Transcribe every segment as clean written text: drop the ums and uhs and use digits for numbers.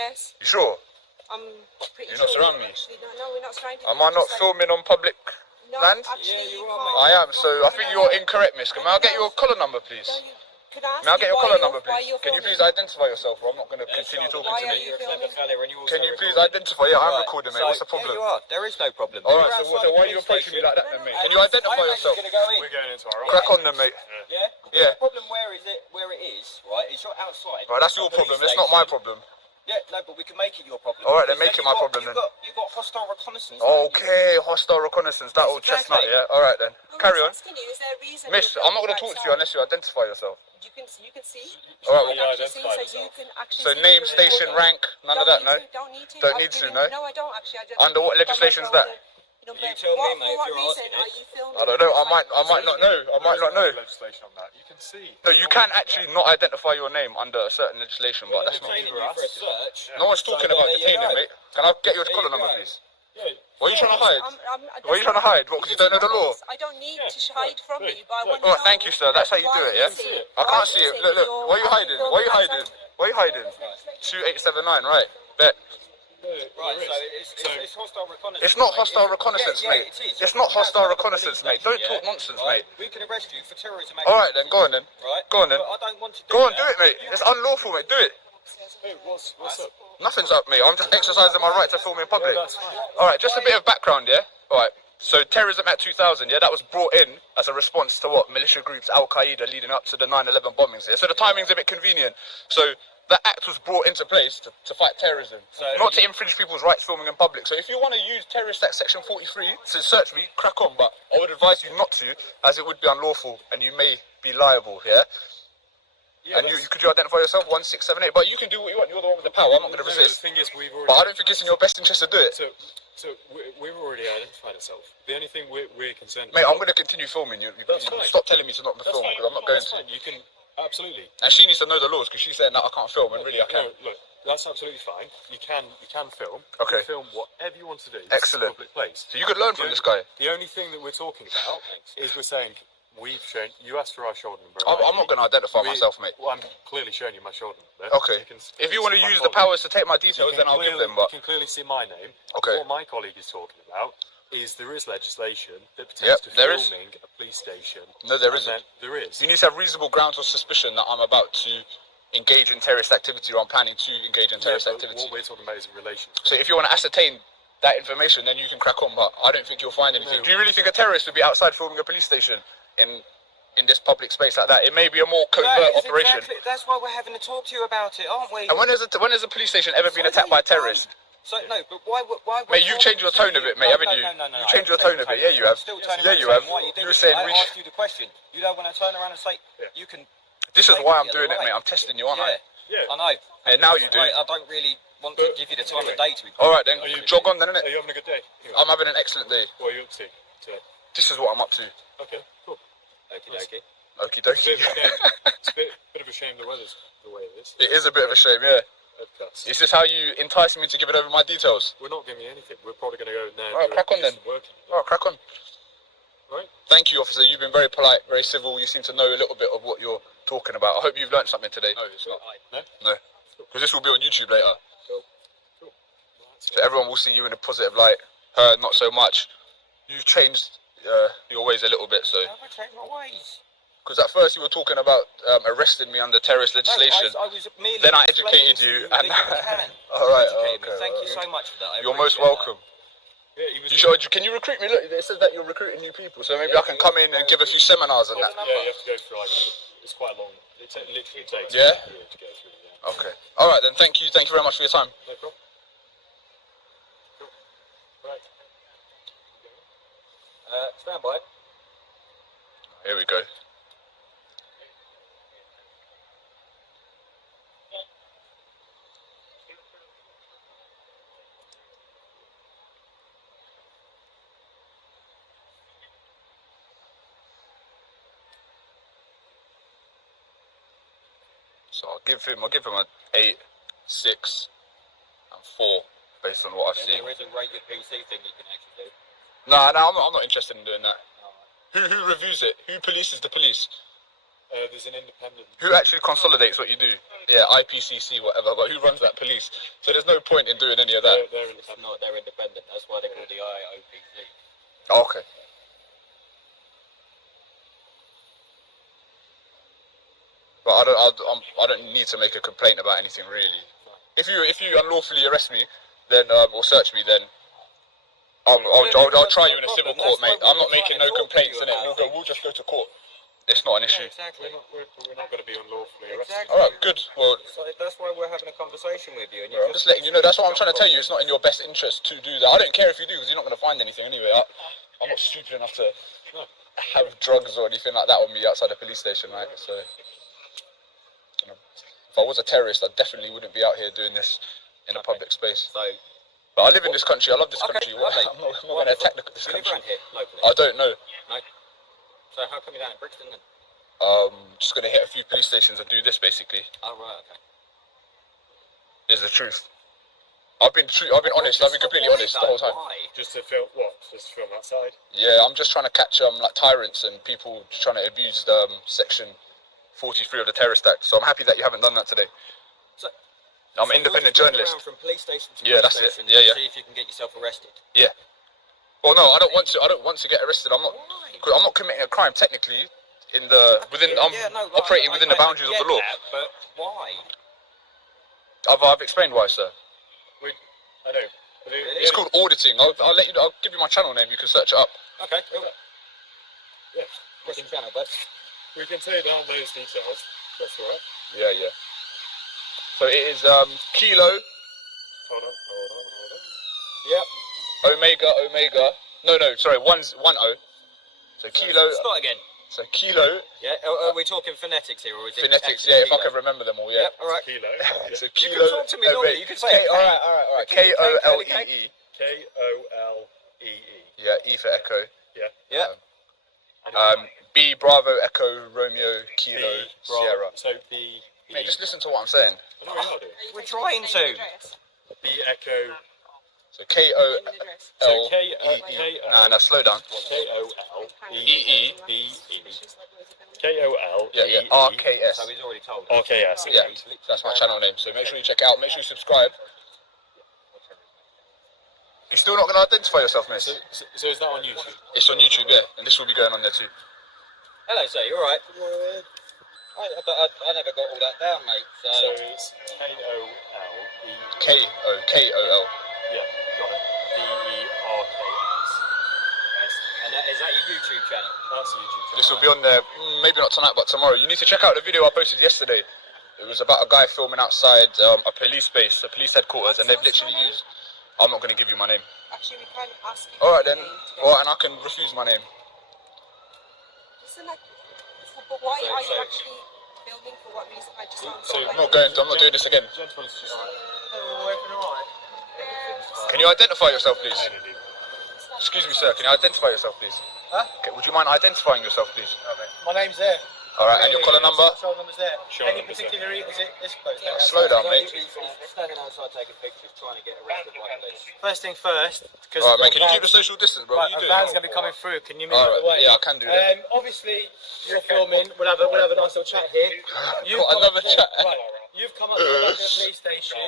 Yes. You sure? I'm pretty You're sure. not surrounding me? Actually, no, we're not surrounded. Am I not filming on public land? Actually, you I am, so I think you're incorrect, miss. May I get your collar number, please? Could I ask May I get your collar number, why please? you're Can you filming? please identify yourself, or I'm not going to continue talking to me? You're a clever fella and you also Can you please identify? Yeah, I'm recording, mate. What's the problem? Yeah, you are. There is no problem. Alright, so why are you approaching me like that then, mate? Can you identify yourself? We're going into our Crack on then, mate. Yeah? Yeah. The problem where it is, right, is you're outside. Right, that's your problem. It's not my problem. Yeah, no, but we can make it your problem. Alright, then make it my problem then. You've got hostile reconnaissance. Okay, hostile reconnaissance. That old chestnut, yeah? Alright then. Carry on. Is there a reason? Miss, I'm not going to talk to you unless you identify yourself. You can see. Alright, So name, station, rank, none of that, no? Don't need to. Don't need to, no? No, I don't actually. Under what legislation is that? You tell me, mate, For what if you're reason asking are it. you filming? I don't know. I might not know. I might not know. Legislation on that. You can see. No, you can actually not identify your name under a certain legislation, but that's not. Detaining you for a search. No one's talking about detaining, mate. Can I get your collar number, please? What are you trying to hide? What are you trying to hide? What, because you don't know the law? I don't need to hide from you, but I want to Oh, know. thank you, sir. That's how you do it, yeah? I can't see it. Look, Why are you hiding? Why are you hiding? Why are you hiding? 2879, right? Bet. Right, so it's hostile reconnaissance. It's not hostile reconnaissance, mate. It's not hostile reconnaissance, mate. Don't talk nonsense, mate. We can arrest you for terrorism. Alright then, go on then. Right? Go on then. But I don't want to Go on, do it, mate. It's unlawful, mate. Do it. Hey, what's up? Nothing's up, mate. I'm just exercising my right to film in public. That's fine. Alright, just a bit of background, yeah? Alright. So Terrorism Act 2000, yeah, that was brought in as a response to what? Militia groups, Al-Qaeda leading up to the 9/11 bombings here. So the timing's a bit convenient. So the act was brought into place to fight terrorism, not to infringe people's rights filming in public. So if you want to use Terrorist Act Section 43 to search me, crack on, but I would advise you not to, as it would be unlawful and you may be liable, yeah? And could you identify yourself? 1678. But you can do what you want. You're the one with the power. I'm not going to resist. The thing is, we've already. But I don't think it's in your best interest to do it. So we've already identified ourselves. The only thing we're concerned. Mate, I'm going to continue filming. You stop telling me to not film because I'm not going to. You can absolutely. And she needs to know the laws because she's saying that I can't film, and really I can. No, look, that's absolutely fine. You can film. Okay. You can film whatever you want to do. Excellent. Public place. So you could learn from this guy. The only thing that we're talking about is we're saying. We've shown you asked for our shoulder number. I'm not going to identify myself, mate. Well, I'm clearly showing you my shoulder number. Okay. If you want to use the powers to take my details, then I'll give them. But you can clearly see my name. Okay. What my colleague is talking about is there is legislation that pertains to filming a police station. No, there isn't. There is. You need to have reasonable grounds of suspicion that I'm about to engage in terrorist activity or I'm planning to engage in terrorist activity. What we're talking about is in relation to So if you want to ascertain that information, then you can crack on. But I don't think you'll find anything. Do you really think a terrorist would be outside filming a police station in this public space like that? It may be a more covert operation. Exactly. That's why we're having to talk to you about it, aren't we? And when has a police station ever been attacked by a terrorist? So no, but why? Mate, you've changed your tone a bit, mate, haven't you? No. You've changed your tone a bit. Yeah, you have. Yeah, you have. You're saying I asked you the question. You don't want to turn around and say you can. This is why I'm doing it, mate. I'm testing you, aren't I? Yeah. I know. Hey, now you do. I don't really want to give you the time of day to be. All right then, jog on then, innit? Are you having a good day? I'm having an excellent day. What are you up to today? This is what I'm up to. Okay, cool. Okay. Okie dokie. It's a bit of a shame the weather's the way it is. It is a bit of a shame, yeah. Is this how you entice me to give it over my details? We're not giving you anything. We're probably going to go now. Alright, crack on then. Alright, crack on. Right. Thank you, officer. You've been very polite, very civil. You seem to know a little bit of what you're talking about. I hope you've learned something today. No, it's not. No? Because this will be on YouTube later. Cool. So everyone will see you in a positive light. Her, not so much. You've changed your ways a little bit, so. I've changed my ways. Because at first you were talking about arresting me under terrorist legislation. I was merely then I educated you. And Alright, okay. Thank you so much for that. You're most welcome. Yeah, can you recruit me? Look, it says that you're recruiting new people, so maybe I can come in and give a few seminars and that. Yeah, you have to go through it's quite long. It literally takes yeah? a year to go through. Yeah. Okay. Alright then, thank you very much for your time. No problem. Cool. Right. Stand by. Here we go. So I'll give him an 8, 6, and 4 based on what I've seen. There is a rate your PC thing you can actually do. No, I'm not interested in doing that. Who reviews it? Who polices the police? There's an independent. Who actually consolidates what you do? Yeah, IPCC, whatever, but who runs that police? So there's no point in doing any of that. They're independent. No, they're independent. That's why they're called the IOPC. Oh, okay. But I don't need to make a complaint about anything really. If you unlawfully arrest me, then or search me, then I'll try you in a civil court, mate. I'm not making no complaints, innit? We'll just go to court. It's not an issue. Exactly. We're not going to be unlawfully arrested. Exactly. Alright, good. Well, So that's why we're having a conversation with you. And I'm just letting you know, that's what I'm trying to tell you. It's not in your best interest to do that. I don't care if you do, because you're not going to find anything anyway. I'm not stupid enough to have drugs or anything like that on me outside the police station, right? So, you know, if I was a terrorist, I definitely wouldn't be out here doing this in a public space. So, But I live in this country. I love this Okay, country. okay. I'm not going to attack this you live country. around here locally? I don't know. No. So how come you're down in Brixton then? Just going to hit a few police stations and do this, basically. Oh right, okay. Is the truth. I've been honest. I've been completely honest the whole time. Why? Just to film what? Just to film outside. Yeah, I'm just trying to catch like tyrants and people trying to abuse Section 43 of the Terrorist Act. So I'm happy that you haven't done that today. So, I'm so an independent you're just going journalist. around from police station to Yeah, police that's it. station Yeah, to yeah. See if you can get yourself arrested. Yeah. Well, no, I don't want to get arrested. I'm not. Why? I'm not committing a crime technically. I'm operating within the boundaries of the law. That, but why? I've explained why, sir. I know. But Really? It's called auditing. I'll let you. I'll give you my channel name. You can search it up. Okay, cool. Yeah. What's your channel, bud? We can take down those details. That's all right. Yeah, yeah. So it is Kilo Hold on. Yep. Omega. No, sorry. One O. So Kilo. Start again. So Kilo Yeah. Are we talking phonetics here, or is it phonetics. actually Yeah, if I kilo? can remember them all. Yeah. Yep. All right. Kilo. So You Kilo. can talk to me normally. You can say it. All right. KOLEE. KOLEE. Yeah, E for Echo. Yeah. B Bravo Echo Romeo Kilo B, Sierra. So B. Mate, just listen to what I'm saying. I don't know how to do. We're trying to. B Echo. So KOLEE. So K-O-E. Nah, slow down. KOLEE. KOLEE. Yeah. RKS. So he's already told. RKS. Yeah, that's my channel name. So make sure you check it out. Make sure you subscribe. You're still not going to identify yourself, miss? So is that on YouTube? It's on YouTube, yeah, and this will be going on there too. Hello, sir. You all right? I never got all that down, mate. So it's KOLEE. KOL. Yeah, got it. DERKS. And is that your YouTube channel? That's the YouTube channel. This will be on there, maybe not tonight, but tomorrow. You need to check out the video I posted yesterday. It was about a guy filming outside a police base, a police headquarters, and they've literally used... I'm not going to give you my name. Actually, we can ask you. Alright then, and I can refuse my name. Listen, but why are you actually filming? For what reason? I just sound So like... I'm not doing this again. Gentlemen's just Can you identify yourself, please? Excuse me, sir, can you identify yourself, please? Huh? Okay, would you mind identifying yourself, please? My name's there. Alright, and your collar number? Show number's there. Show Any number's particular reason? Is it this close? Slow down, mate. He's standing outside taking pictures, trying to get arrested by police. First thing first, because Alright, mate, can you keep the social distance, bro? What a are you doing? van's gonna be coming through. Can you move out of the way? Alright, yeah, I can do that. Obviously, you're filming. We'll have a nice little chat here. Got another chat. Right. You've come up to the police station,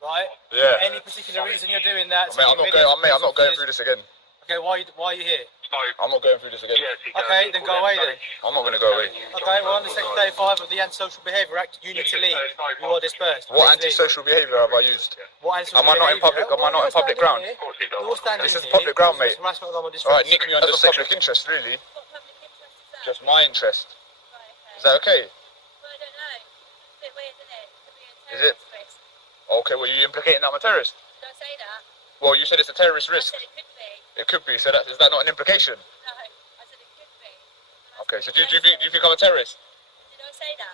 right? Yeah. Any particular reason you're doing that? Mate, I'm not going through this again. Okay, why are you here? I'm not going through this again. Okay, then go away then. I'm not going to go away. Okay, well, under Section 35 of the Antisocial Behaviour Act, you need to leave. You are dispersed. What Please leave. antisocial behaviour have I used? What antisocial Am I not in public? behaviour? Am I not in You're public standing ground? here. You're standing This is here. public ground, mate. Harassment of them or disgrace. Alright, nick me under public interest, really. Just my interest. Is that okay? Well, I don't know. It's a bit weird, isn't it? Could be a Is it? terrorist risk. Okay, well, you implicating that I'm a terrorist? Don't say that. Well, you said it's a terrorist I risk. said it could be. It could be, so is that not an implication? No, I said it could be. Okay, so do you think I'm a terrorist? Did I say that?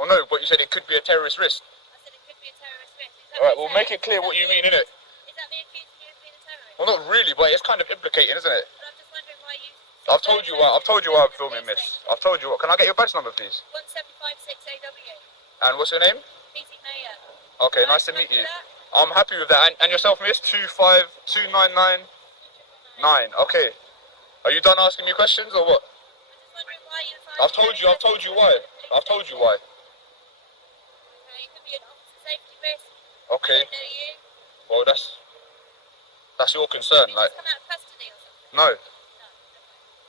Well, no, but you said it could be a terrorist risk. I said it could be a terrorist risk. Is that Alright, me well, make saying- it clear what you mean, innit? Is that me accusing you of being a terrorist? Well, not really, but it's kind of implicating, isn't it? But I'm just wondering why you... I've told you why I'm filming, miss. I've told you what. Can I get your badge number, please? 1756 AW. And what's your name? PC Mayor. Okay, nice to meet you. I'm happy with that. And yourself, miss? 25299. Okay. Are you done asking me questions or what? I'm just wondering why you I've told you why. I've told you why. You could be an officer safety risk. Okay. I don't know you. Well, that's your concern. You Like, just come out of custody or something. no. No.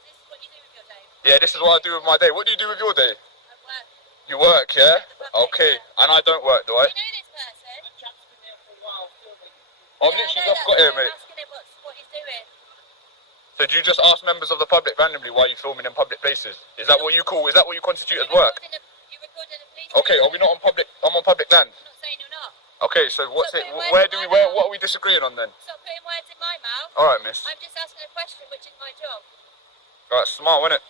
This is what you do with your day. Yeah, this is what I do with my day. What do you do with your day? I work. You work, yeah? At the public, Okay. yeah. And I don't work, do I? Do you know this person? I've Yeah, literally I know, just got that's here, why I'm mate. asking him what he's doing. So do you just ask members of the public randomly why you filming in public places? Is that what you constitute as work? You're recording a police Okay, are we not on public? I'm on public land. I'm not saying you're not. Okay, so what's it? Stop putting words in my mouth. What are we disagreeing on then? Stop putting words in my mouth. All right, miss. I'm just asking a question, which is my job. All right, smart, wasn't it?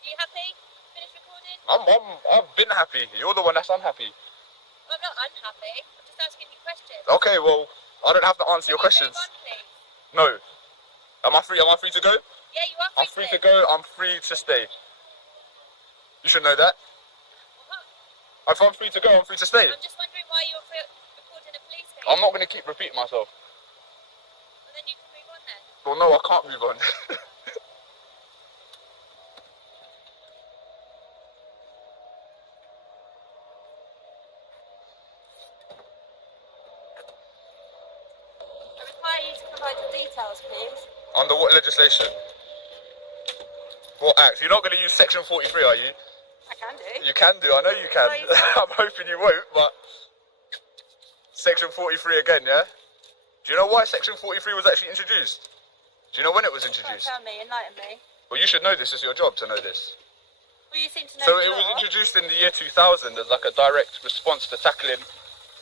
Are you happy? Finish recording? I've been happy. You're the one that's unhappy. I'm not unhappy. I'm just asking you questions. Okay, well, I don't have to answer your questions. Move on, please. No. Am I free? Am I free to go? Yeah, you are I'm free to go. I'm free to stay. You should know that. If I'm free to go, I'm free to stay. I'm just wondering why you're recording a police case. I'm not going to keep repeating myself. Well, then you can move on then. Well, no, I can't move on. I require you to provide your details, please. Under what legislation? What act? You're not going to use Section 43, are you? I can do. You can do. I know you can. Why is that? I'm hoping you won't, but Section 43 again, yeah? Do you know why Section 43 was actually introduced? Do you know when it was Don't introduced? tell me, enlighten me. Well, you should know this. It's your job to know this. Well, you seem to know So the it was law. introduced in the year 2000 as like a direct response to tackling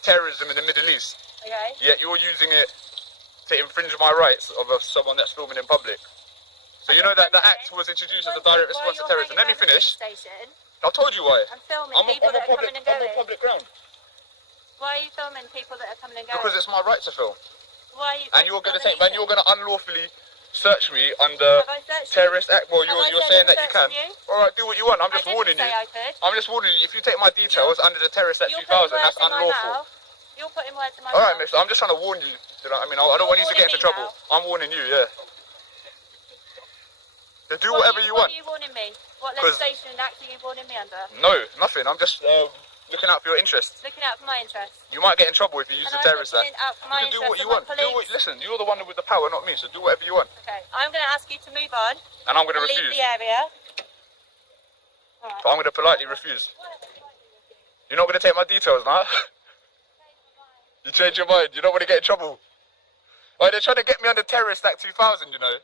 terrorism in the Middle East. Okay. Yet you're using it to infringe my rights of someone that's filming in public. So you know that the act was introduced as a direct response to terrorism. Let me finish. Station, I told you why. I'm filming I'm people on that are coming and I'm going. on public ground. Why are you filming people that are coming and going? Because it's my right to film. Why are you? And you're going to filming and you're going to unlawfully search me under Have I searched you? terrorist act. Well, Have I you're saying that you can. searched you? All right, do what you want. I'm just I didn't warning you. say I could. I'm just warning you. If you take my details under the terrorist act You're 2000, putting that's words in my unlawful. mouth. You're putting words in my All right, mouth. mister. I'm just trying to warn you. Do you know what I mean? I don't want you to get into trouble. I'm warning you. Yeah. So do whatever you want. What are you warning me? What 'Cause- legislation and act are you warning me under? No, nothing. I'm just looking out for your interests. Looking out for my interests. You might get in trouble if you use And the I'm terrorist act. looking out for my You can do what interests you and my want. Do what, colleagues. listen, you're the one with the power, not me. So do whatever you want, Okay, I'm going to ask you to move on and I'm going to and leave refuse. the area. Alright. But I'm going to politely refuse. You're not going to take my details now. You change your mind. You don't want to get in trouble. Oh, they're trying to get me under Terrorist Act 2000, you know.